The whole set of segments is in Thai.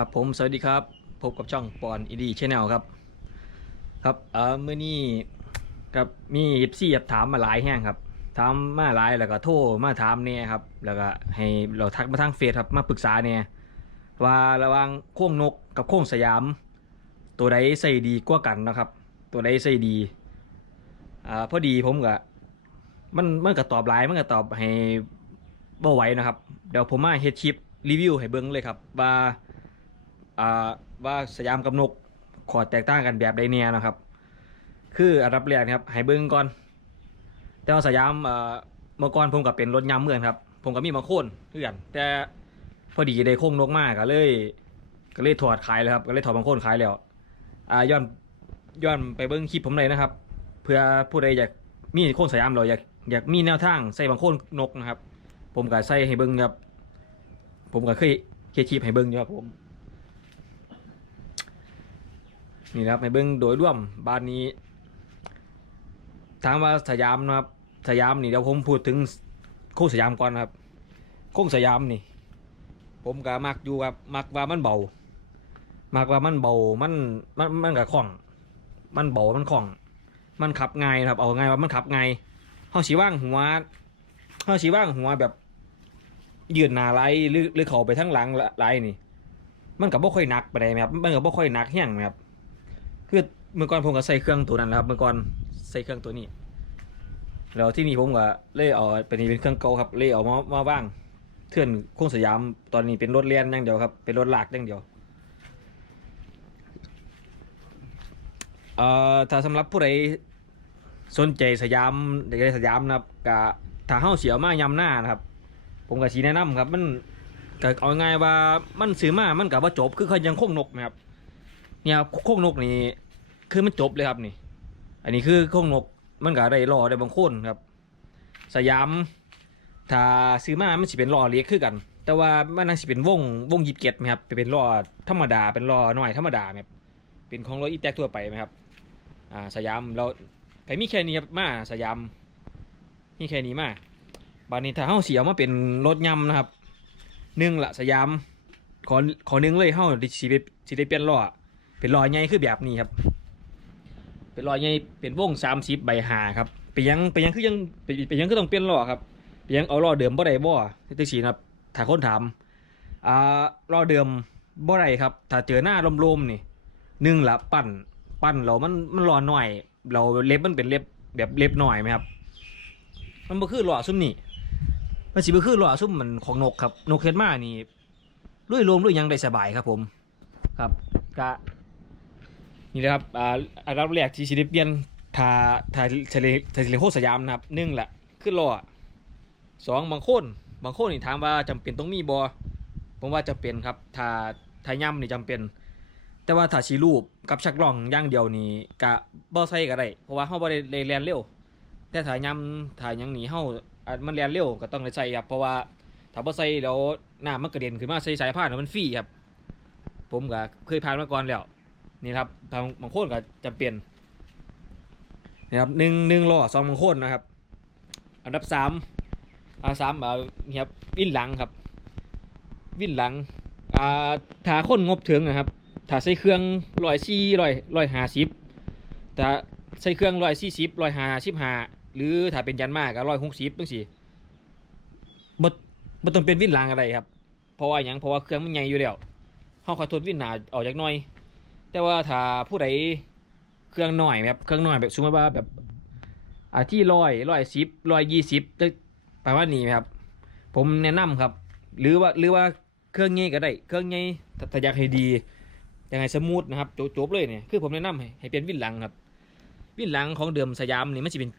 ครับผมสวัสดีครับ พบกับช่องปอนอีดีชแนลครับ ครับเอ่อเมื่อนี้ครับมีเอฟซีถามมาหลายแห้งครับ ถามมาหลายแล้วก็โทรมาถามเนี่ยครับ แล้วก็ให้เราทักมาทางเฟซครับมาปรึกษาเนี่ยว่าระว่างโค้งนกกับโค้งสยาม ตัวใดใส่ดีกว่ากันนะครับ ตัวใดใส่ดีอ่าพอดีผมก็มันมันก็ตอบหลายมันก็ตอบให้บ่ไหวนะครับ เดี๋ยวผมมาเฮ็ดคลิปรีวิวให้เบิ่งเลยครับว่า อ่าว่าสยามกับนกขอแตกต่างกันแบบใดเนี่ยนะครับ คืออันดับแรกนะครับให้เบิ้งก่อน แต่ว่าสยามเอ่อเมื่อก่อนผมกับเป็นรถย้ำเหมือนครับ ผมก็มีมาโค่นเพื่อนแต่พอดีได้โค้งนกมากก็เลย ก็เลยถอดขายเลยครับก็เลยถอดบางโค่นขายแล้วอ่าย้อนย้อนไปเบิ้งคลิปผมเลยนะครับ เพื่อผู้ใดอยากมีโค้นสยามเราอยากอยากมีแนวทางใส่บางโค่นนกนะครับ ผมก็ใส่ให้เบิ้งครับ ผมก็เคยเคยคลิปให้เบิ้งอยู่ครับผม นี่นะครับในเบื้องโดยร่วมบ้านนี้ถามว่าสยามนะครับสยามนี่เดี๋ยวผมพูดถึงโค้งสยามก่อนครับโค้งสยามนี่ ผมก็มักอยู่ครับมักว่ามันเบา มักว่ามันเบามันมันมันกับคล่อง มันเบามันคล่อง มันขับง่ายนะครับเอาง่ายว่ามันขับง่ายเฮาสีว่างหัวเฮาสีว่างหัวแบบยืนหนาไหลหรือหรือเขาไปทั้งหลังไหลนี่ มันก็บ่ค่อยหนักไปไหนใดไหมครับมันก็บ่ค่อยหนักแห้งไหมครับ เมื่อก่อนผมก็ใส่เครื่องตัวนั้นแหละครับเมื่อก่อนใส่เครื่องตัวนี้ แล้วที่นี่ผมก็เลยเอาเป็นนี่เป็นเครื่องเก่าครับเลยเอามามาว่างเทื่อนโค้งสยามตอนนี้เป็นรถเลียนอย่างเดียวครับเป็นรถหลากอย่างเดียวเอ่อถ้าสำหรับผู้ใดสนใจสยามอยากได้สยามนะครับก็ถ้าเฮาเสียวมากยำหน้านะครับ ผมก็ชี้แนะนำครับ มันก็เอาง่ายว่ามันซื้อมามันกับว่าจบคือเขายังโค้งนกนะครับเนี่ยโค้งนกนี่ คือมันจบเลยครับนี่ อันนี้คือโค้งนกมันก็ได้รอได้บางคนครับ สยามถ้าซื้อมามันสิเป็นรอเล็กคือกัน แต่ว่ามันน่าสิเป็นวงวงยิบเก็ตไหมครับเป็นรอธรรมดาเป็นรอหน่อยธรรมดาไหมครับเป็นของรถอีแท็กทั่วไปไหมครับอ่าสยามเราไปมีแค่นี้ครับมาสยามมีแค่นี้มาบานนี้ถ้าเฮาเสียมาเป็นรถยำนะครับหนึ่งละสยามขอขอหนึ่งเลยเฮาสิได้สิได้เปลี่ยนล้อเป็นรอใหญ่คือแบบนี้ครับ เป็นรอยใหญ่เป็นวงสามสิบใบหาครับไปยังไปยังคือยังไปไปยังก็ต้องเปลี่ยนล้อครับไปยังเอาล้อเดิมบ่ได้บ่ที่สีนะครับถ้าคนถามอ่าล้อเดิมบ่ได้ครับ ถ้าเจอหน้าลมๆนี่หนึ่งละปั่นปั่นเรามันมันล้อหน่อย เราเล็บมันเป็นเล็บแบบเล็บหน่อยไหมครับ มันบ่คือล้อซุ่มนี่มันสิบ่คือล้อซุ่มมันของนกครับนกเฮ็ดมานี่ด้วยลมด้วยยังได้สบายครับผมครับก็ นี่แหละครับอ่าอันดับแรกที่สิได้เปียนทาทาทะเลทะเลโคสยามนะครับหนึ่งแหละขึ้นล้อสองบางโคนบางโคนนี่ถามว่าจำเป็นต้องมีบอผมว่าจะเป็นครับถ้าถ้าย่ำนี่จำเป็น แต่ว่าถ้าชีรูปกับชักล่องย่างเดียวนี่กะบ่ใส่ก็ได้เพราะว่าเฮาบ่ได้เรียนเร็ว แต่ถ้าย่ำถ้าหยังหนีเฮาอะมันเรียนเร็วก็ต้องใส่ครับเพราะว่าถ้าบ่ใส่แล้วหน้ำมันกระเด็นขึ้นมาใส่สายพานมันฟรีครับ ผมก็เคยผ่านมาก่อนแล้ว นี่ครับทางบางโคนก็จะเปลี่ยนนะครับหนึ่งหนึ่งล้อสองบางโคนนะครับ อันดับสามอ่าสามอ่านี่ครับวิ่นหลังครับ วิ่นหลังอ่าถ้าคนงบถึงนะครับถ้าใส่เครื่องร้อยสี่ร้อยร้อยห้าสิบถ้าใส่เครื่องร้อยสี่สิบร้อยห้าสิบห้าหรือถ้าเป็นยันมากก็ร้อยหกสิบตั้งสี่บ่บ่ต้องเป็นวิ่นหลังอะไรครับเพราะว่าหยังเพราะว่าเครื่องมันใหญ่อยู่แล้วเขาขอโทษวินหนาออกจากน่อย แต่ว่าถ้าผู้ใดเครื่องหน่อยแบบเครื่องหน่อยแบบสมมติว่าแบบอ่าที่ร้อยร้อยสิบร้อยยี่สิบจะประมาณนี้ครับ ผมแนะนำครับ หรือว่าหรือว่าเครื่องงี้ก็ได้ เครื่องงี้ถ้าอยากให้ดียากให้สมูทนะครับจบจบเลยเนี่ยคือผมแนะนำให้ให้เป็นวินหลังครับ วินหลังของเดิมสยามนี่มันจะเป็น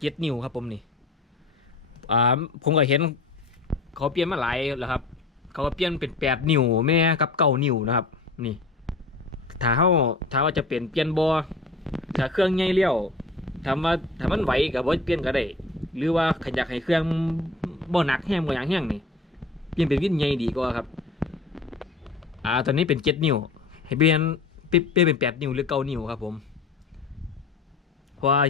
เจ็ดนิ้วครับ ผมนี่อ่าผมก็เห็น เขาเปลี่ยนมาหลายแล้วครับ เขาก็เปลี่ยนเป็นแปดนิ้วแม่กับเก้านิ้วนะครับ นี่ ถ้าเขาถ้าว่าจะเปลี่ยนเปลี่ยนบอถ้าเครื่องใหญ่เลี้ยวถามว่าถ้ามันไหวกับว่าเปลี่ยนก็ได้ หรือว่าขยักให้เครื่องบ่หนักแห้งบ่อย่างแห้งนี่เปลี่ยนเป็นวิ่นใหญ่ดีกว่าครับ อ่า ตอนนี้เป็นเจ็ดนิ้วให้เปลี่ยนเปลี่ยนเปลี่ยนเป็นแปดนิ้วหรือเก้านิ้วครับ ผมเพราะว่า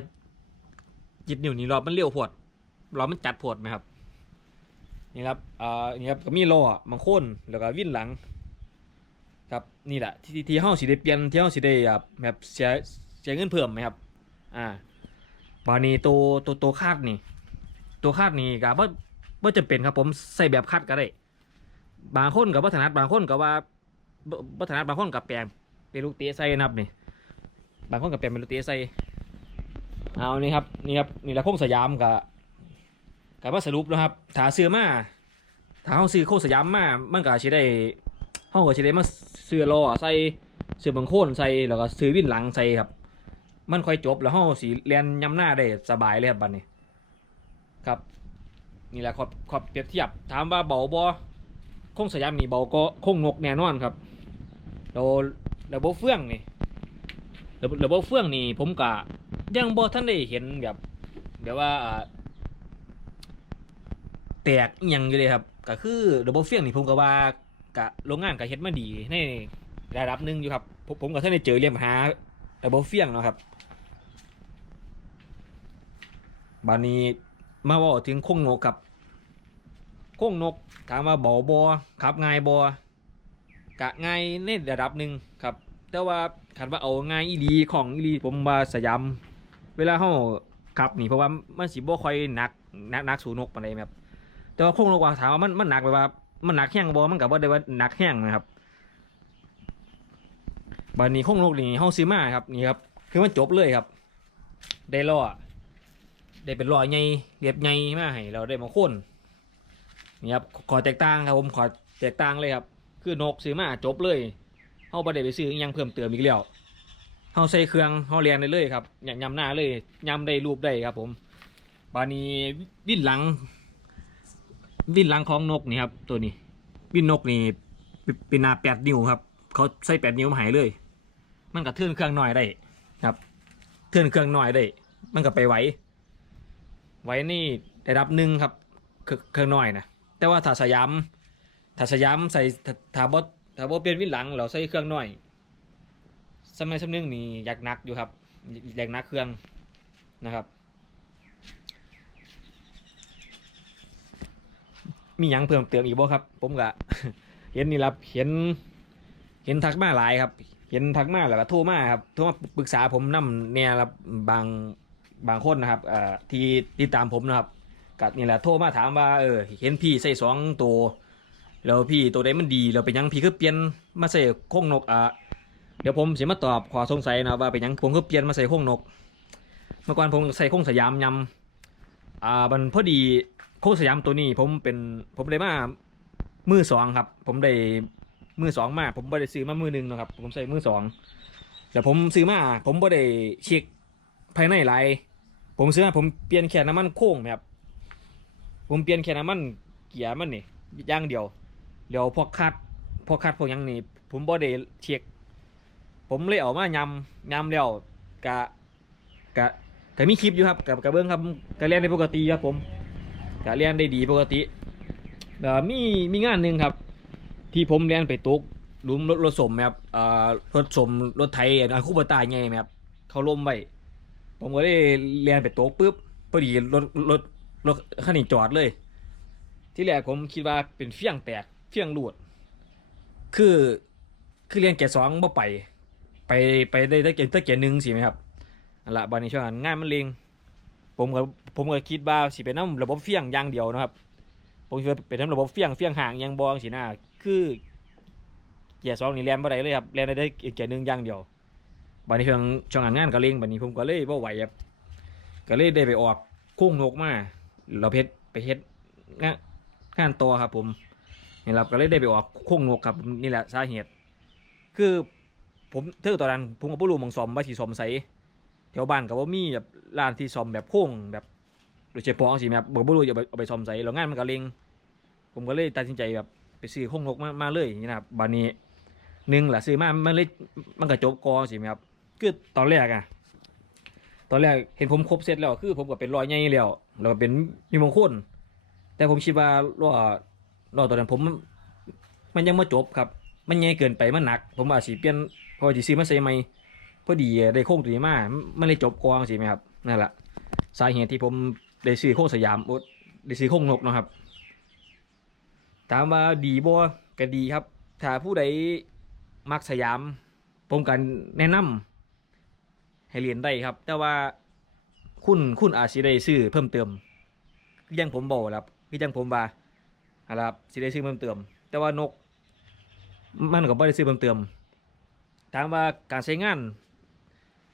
เจ็ดนิ้วนี่รอบมันเร็วโพดรอบมันจัดโพดไหมครับนี่ครับอ่านี่ครับก็มีล้อบางคนแล้วก็วิ่นหลัง ครับนี่แหละที่ที่ที่เฮาสิได้เปลี่ยนที่เฮาสิได้แบบแบบเสียเสียเงินเพิ่มไหมครับ อ่าบานี้ตัวตัวตัวคาดนี่ ตัวคาดนี่ก็บ่บ่จำเป็นครับผมใส่แบบคาดก็ได้ บางคนก็บ่ถนัดบางคนก็ว่าบ่บ่ถนัดบางคนก็แปลงเป็นลูกเตะใส่นะครับนี่บางคนก็แปลงเป็นลูกเตะใส่เอานี่ครับนี่ครับนี่แหละโค้งสยามกับกับว่าสรุปนะครับถ้าซื้อมาถ้าเฮาซื้อโค้งสยามมามันก็สิได้ เฮาก็สิได้มาซื้อล้อใส่ซื้อบังโคนใส่แล้วก็ซื้อวินหลังใส่ครับ มันค่อยจบแล้วเฮาสิเรียนยำหน้าได้สบายเลยครับบัดนี้ ครับนี่แหละขอบขอบเปรียบเทียบถามว่าเบาบ่คงสยามนี่เบาก็คงนกแน่นอนครับเราระบบเฟื่องนี่ระบบระบบเฟื่องนี่ผมกะยังบ่ท่านได้เห็นแบบแบบว่าอ่าแตกอหยังอยู่เลยครับ ก็คือระบบเฟื่องนี่ผมก็ว่า กะโรงงานก็เฮ็ดมาดีในระดับหนึ่งอยู่ครับ ผมผมก็ท่านได้เจอเรื่องปัญหาระบบเฟื่องเนาะครับบานนี้มาว่าถึงโค้งนกครับโค้งนก ถามว่าเบาบอขับง่ายบอกะง่ายในระดับหนึ่งครับ แต่ว่าขันว่าเอาง่ายอีลีของอีลีผมว่าสยามเวลาเขาขับนี่เพราะว่ามันสิบ่ค่อยหนักหนักหนักสูนกปานใดครับแต่ว่าโค้งนกว่าถามว่ามันมันหนักไปว่า มันหนักแห้งบอมันกับว่าได้ว่าหนักแห้งนะครับบานนี้โค้งนกนี่เฮาซื้อมาครับนี่ครับคือมันจบเลยครับ ได้ล้อได้เป็นรอยใหญ่เรียบใหญ่มาให้เราได้มาโค่นนี่ครับขอแตกต่างครับผมขอแตกต่างเลยครับ คือนกซื้อมาจบเลยเฮาบ่ได้ไปซื้ออยังเพิ่มเติมอีกแล้วเฮาใส่เครื่องเฮาเรียนได้เลยครับอยากยำหน้าเลยยำได้รูปได้ครับ ผมบานี้วิ่นหลัง วิ่นหลังของนกนี่ครับตัวนี้ วิ่นนกนี่เป็นนาแปดนิ้วครับ เขาใส่แปดนิ้วมาให้เลย มันก็เทือนเครื่องหน่อยได้ครับ เทือนเครื่องหน่อยได้ มันก็ไปไหวไวนี่ระดับหนึ่งครับเครื่องเครื่อยนะแต่ว่าถ้าสยามถ้าสยามใส่ถ้าบดถ้าบดเปลี่ยนวิ่นหลังเราใส่เครื่องหน้อยสมัยสำนึงนี่อยากหนักอยู่ครับอยากหนักเครื่องนะครับ มีหยังเพิ่มเติมอีกบ่ครับ ผมก็ เห็นนี่ครับเห็น เห็นทักมาหลายครับ เห็นทักมาแล้วก็โทรมาครับโทรมาปรึกษาผมนํเนี่ยครับบางบางคนนะครับเอ่อที่ติดตามผมนะครับกับนี่แหละโทรมาถามว่าเออเห็นพี่ใส่สองตัวแล้วพี่ตัวใดมันดีแล้วเป็นหยังพี่คือเปลี่ยนมาใส่โค้งนกอะเดี๋ยวผมเสิมาตอบขอสงสัยนะครับว่าเป็นหยังผมคือเปลี่ยนมาใส่โค้งนก เมื่อก่อนผมใส่โค้งสยามยำอ่ามันพอดี โค้งสยามตัวนี้ผมเป็นผมได้มามือสองครับ ผมได้มือสองมาผมไม่ได้ซื้อมามือหนึ่งนะครับ ผมใส่มือสองแต่ผมซื้อมาผมไม่ได้เช็คภายในไรผมซื้อมาผมเปลี่ยนแค่น้ำมันโค้งครับผมเปลี่ยนแค่น้ำมันเกียร์มันนี่ย่างเดียวเดี๋ยวพวกคัดพวกคัดพวกยังนี่ผมบ่ได้เช็คผมเลยเอามายำยำแล้วกะกะกะมีคลิปอยู่ครับกับกะเบิ้องครับกะเรียนได้ปกติครับผม กะเรียนได้ดีปกติเอ่มีมีงานหนึ่งครับ ที่ผมเรียนไปตกลุมรถรถสมครับรถสมรถไทยอันคู่บตาไงครับเขาล้มไว้ผมก็ได้เรียนไปโต๊ะปุ๊บพอดีรถรถรถคันนี้จอดเลย ที่แรกผมคิดว่าเป็นเฟี้ยงแตกเฟี้ยงรูดคือคือเรียนเกียร์สองบ่ไป ไปไปได้ได้เกียร์ได้เกียร์หนึ่งสิไหมครับนั่นละบานนี้ช่วงนั้นง่านมันเลง ผมก็ผมก็คิดว่าสิเป็นน้ำระบบเฟี้ยงอย่างเดียวนะครับ ผมคิดว่าเป็นน้ำระบบเฟี้ยงเฟี้ยงห่างยังบองสินะคือเกียร์สองนี่เรียนบ่ได้เลยครับเรียนได้ได้เกียร์หนึ่งอย่างเดียวบัดนี้ช่วงช่วงงานก็เล่งบัดนี้ผมก็เลยบ่ไหวครับก็เลยได้ไปออกโค้งนกมาเราเพชรไปเฮ็ดงานงานตัวครับ ผมนี่ครับก็เลยได้ไปออกโค้งนกครับนี่แหละสาเหตุ คือผมเท่าตอนนั้นผมก็บ่รู้มองซอมว่าสิซอมไส แถวบ้านก็บ่มีแบบร้านที่ซ่อมแบบโค้งแบบโดยเฉพาะสิแบบบ่บ่รู้จะเอาไปเอาไปซ่อมไสแล้วงานมันก็เล็งผมก็เลยตัดสินใจแบบไปซื้อโค้งนกมามาเลยอย่างนี้นะครับบัดนี้หนึ่งล่ะซื้อมามันเลยมันก็จบกอสิครับคือตอนแรกอะตอนแรกเห็นผมครบเซตแล้วคือผมก็เป็นรอยใหญ่แล้วแล้วก็เป็นมีมงคลแต่ผมคิดว่ารอรอตอนนั้นผมมันยังไม่จบครับ มันใหญ่เกินไปมันหนัก ผมอาจสิเปลี่ยนพอจีซื้อมาใส่ใหม่ พอดีได้โค้งตัวนี้มามันเลยจบกองสิไหมครับนั่นแหละสาเหตุที่ผมได้ซื้อโค้งสยามอ๊ตได้ซื้อโค้งนกนะครับ ถามว่าดีบ่ก็ดีครับ ถ้าผู้ใดมักสยาม ผมกันแนะนำให้เรียนได้ครับ แต่ว่าคุณคุณอาจสิได้ซื้อเพิ่มเติมคือยังผมบอกครับคือยังผมว่าอะไรครับสิได้ซื้อเพิ่มเติม แต่ว่านก มันก็บ่ได้ซื้อเพิ่มเติมถามว่าการใช้งาน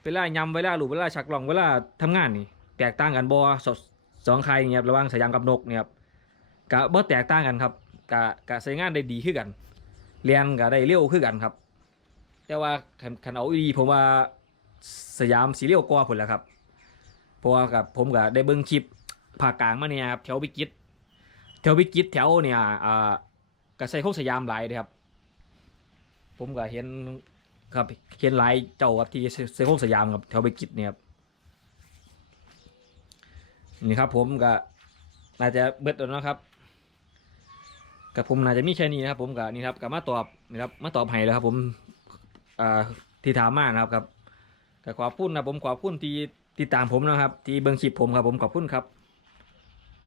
เวลายำเวลาหลูเวลาชักลองเวลาทำงานนี่ แตกต่างกันบ่สสองใครเนี่ยครับระหว่างสยามกับนกเนี่ยครับก็บ่แตกต่างกันครับก็ก็ใช้งานได้ดีขึ้นกันเรียนก็ได้เร็วขึ้นกันครับ แต่ว่าคันคันเอาดีผมว่าสยามสีเร็วกว่าผลแล้วครับเพราะว่ากับผมก็ได้เบิ่งคลิปภาคกลางมาเนี่ยครับแถววิกิตแถววิกิตแถวเนี่ยอ่าก็ใส่โคกสยามหลายเลยครับ ผมก็เห็น ครับเห็นหลายเจ้าครับที่ใส่โคกสยามครับแถววิกิตเนี่ยครับนี่ครับผมก็น่าจะเบิดแล้วนะครับกับผมน่าจะมีแค่นี้นะครับ ผมกับนี่ครับกับมาตอบนะครับมาตอบให้แล้วครับ ผมอ่าที่ถามมานะครับกับกับขอบคุณนะผมขอบคุณที่ติดตามผมนะครับ ที่เบิ่งคลิปผมครับผมขอบคุณครับ